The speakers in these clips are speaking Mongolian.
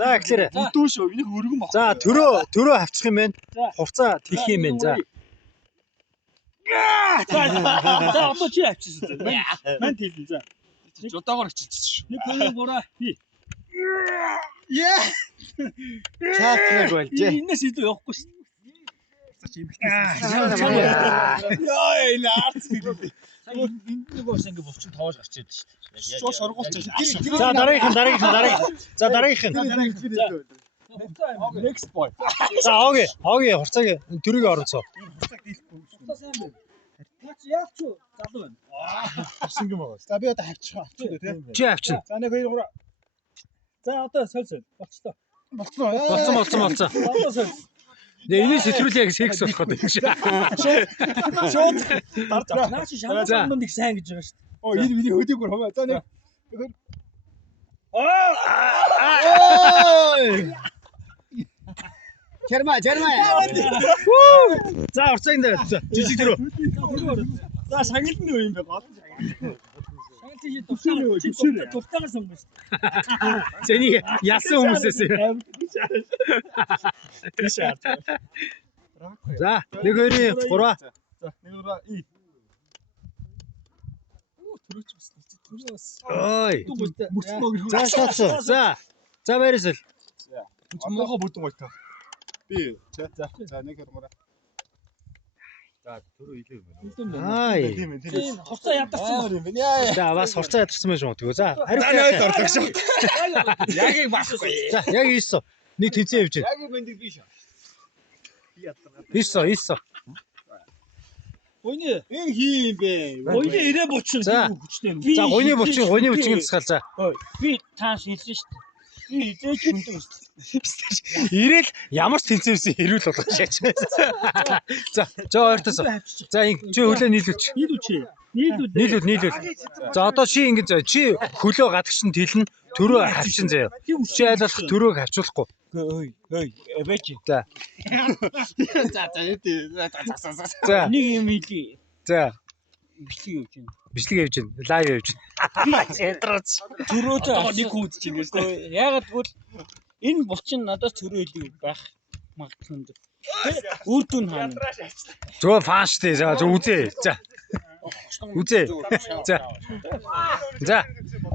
За эхлээрэй. Дүүш өөнийх өргөн баг. За төрөө авчих юм байна. Хувцаа тэлэх юм байна. За. За одоо чи авчихсан. Ман хэлсэн. За. Жодоогоор хичээчихсэн шүү. 1 2 3 хий. Яа. Чаатраг болжээ. Энэс илүү явахгүй шүү. Яа, наарц гэдэг. Нэг уус ингэ бовчин тоож гарч ирдэ шүү. Шоо шоргуулчих. За дараагийнх. За дараагийнх. Next boy. За оги хувцааг төрөг оронцоо. Сайн байна. Наач яах ч залуу байна. Шингэн байгаа. За би одоо авчих тийм. Чи авчна. За 1 2 3. За одоо соль. Болцлоо. Болцсон. Одоо соль. Энэ сэтгүүлээ яг секс болоход юм шиг. Шууд дарж авах. Наач шамбар нэг сайн гэж байгаа шүү. Оо энэ хөдөөг хаваа. За нэг. Жарма. За урцааг дээр жижиг төрөө. За шагналын юу юм бэ гол. Шагнал тийш дуртаагаар сонгоно шүү. Зэний ясан хүмүүсээс. За 1 2 3. За 1 2 и. Төрөөч бас төрөөс. Ой. Мөчмөг. За шатсан. За байрсал. Мохо бүдэн гоё таа. Би за 1 2 3. За төрөө илээ юм байна. Ай. Тийм. Хувцас ядарсан юм байна. За бас хурцаа ядарсан байж магадгүй. За хариу Танайд орлоо шүү. Ягийг бахгүй. За яг ийсо. Нэг тэнцэн явж байна. Яг бэндэг биш. Ийсо. Гойны Энэ хий юм бэ? гойны ирээ бучин За. хүчтэй. За гойны бүчгийн засгаал за. Би тааш хэлсэн шүү дээ. Би идэж хүндэн шүү. Ирээл ямар ч тэнцэнсэн хэрүүл болгож шаач. За хоёртоос. За чи хөлөө нийлүүлч. Нийлүүл. За одоо чи ингэж чи хөлөө гадагш нь тэлнэ төрөө хавчин заяа. Чи айлуулах төрөөг хавчуулахгүй. Ой, эвэж. За. За Нэг юм ийли. За. Бичлэг явж байна. Бичлэг явж байна. Лайв явж байна. Яндраач. Төрөөд нэг хүн чинь гэж байна. Ягаад гэвэл энэ булчин надаас төрөө илүү байх магадгүй. Үр дүн хаана. Зөв фааш тий. За үзээ. За. Үзээ.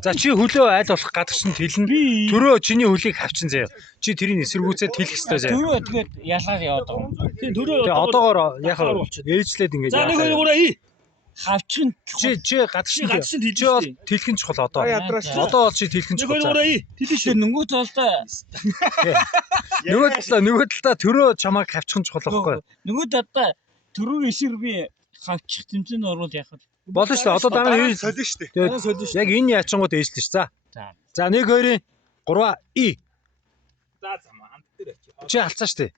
За чи хөлөө айл болох гадагш нь тэлнэ. Төрөө чиний хөлийг хавчин заяа. Чи тэрийг эсэргүүцээ тэлэх ёстой заяа. Төрөө тэгээд ялгаар яваад байгаа юм. Тийм төрөө Тэгээ одоогоор яг ээжлээд ингэж. За 1 2 3 ий. Хавчин Чи гадагш нь хэлж чи бол тэлхэн чухал одоо. Одоо бол чи тэлхэн 1 чухал. 2 3 ий. Тэдэж нөгөө талдаа Нөгөө талдаа төрөө чамайг хавчих чухал байхгүй. нөгөө талдаа төрөө эсрэг би хавчих тэмцээнд орвол яах вэ? Болно шүү дээ. Одоо дараа нь солино шүү дээ. тэгээд яг энэ яачингууд ээжлэн ш. За. За 1 2 3 и. За хамт дээр очив. Чи алцаа штэ.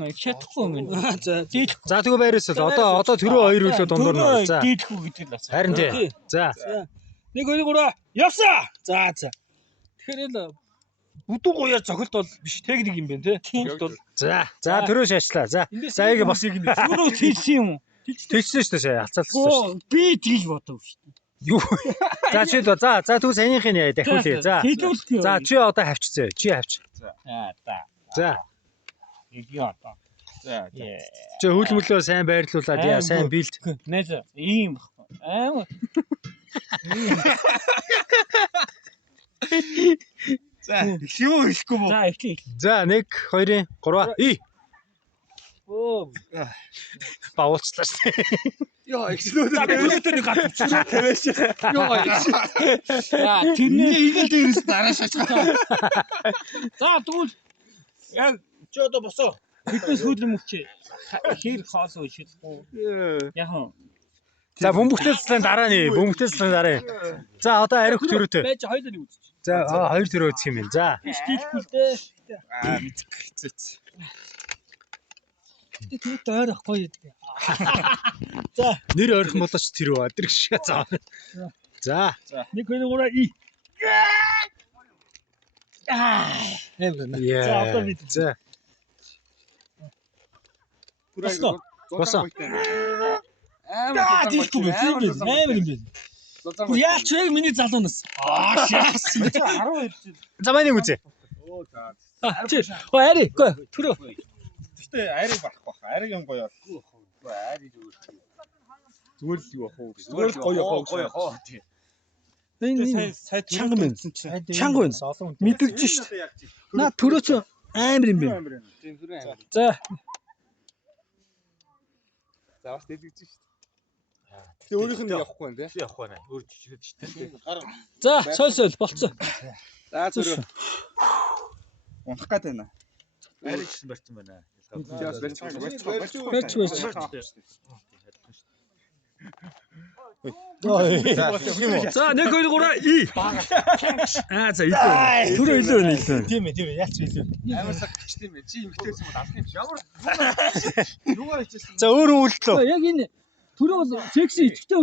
Чадахгүй юм байна. За дийлэхгүй. За тэгээ байраас л одоо төрөө хоёр хөлөө дундуур нь. За. Дийлэхгүй гэдэг л асуу. Харин тий. За. 1 2 3 явсаа. За. Тэгэхээр л бүдүүн гоёор цохилт бол биш техник юм байна те. Бол За төрөө шаачлаа. За. За яг бас түрүү тийсэн юм. тэгсэн штэ шээ алцаалсан штэ. Би тийж бодов штэ. Юу. За чи л за түг саяныхын яа дахиулъя. За. За чи одоо хавчцээ. Чи хавч. За. Идиот. За. Чи хөлмөлөө сайн байрлуулад яа сайн билд. Найз ийм баггүй. Аимаа. За ихшгүй хэлэхгүй мө. За ихлээ. За 1 2 3 и. Оо. Бауулчлаа штэ. Яа ихшлөөд Өлөөтөө нэг гат уцсан. тавиаш. Яа За тэрний игэл дээрээс дараа шашгаа. За тэгвэл яг чи одоо босоо. Биднес хөлөм өгчээ. Хэр хоол уучихгүй. Яг нь. За бөмбөгтөлцлийн дараа нь бөмбөгтөлцлийн дараа. За одоо арих төрөөтэй. Байж хоёул нэг үзчих. За хоёр төрөө үзэх юм байна. За. Стилгүй л дээ. Мэдэх хэцээч. Тэгээд ойр ахгүй. За Нэр ойрхон болооч тэр үү адрах шиг заа. За. 1 2 3 и. За одоо бид. За. Босоо. Дийлэхгүй юм бэ? Амар юм бэ? Яач вэ миний залуунаас? Шаасан. 12 жил. За манай үзье. Оо за. Чи. Ари. Гүй. Түрүү. Гэтэ ариг барах бах. Ариг юм гоё бол. Ариг Зүгээр л юу ах уу. Зүгээр л гоё ах уу. Энэ сая чанга мэн. Чанга байна. Олон Мэдэрч шít. Наа төрөөч амар юм бэ. За. За бас дэлгэж шít. Тэгээ өөрийнх нь явахгүй юм тий. явах байна. Өөр жижигэж штэ. За, сой болцсон. За зүрх. Унах гээд байна. Ариг гэсэн барьсан байна. Барьж. За 1 2 3 и. За илүү. Түрүү илүү байна. тийм ээ яач илүү. Амарсаа гिचтэй юм. Чи эмхтэйсэн бол алах юм шиг. Ямар юугаар хийчихсэн. За өөрөө үлдлээ. Яг энэ түрүү бол секси ичгтэй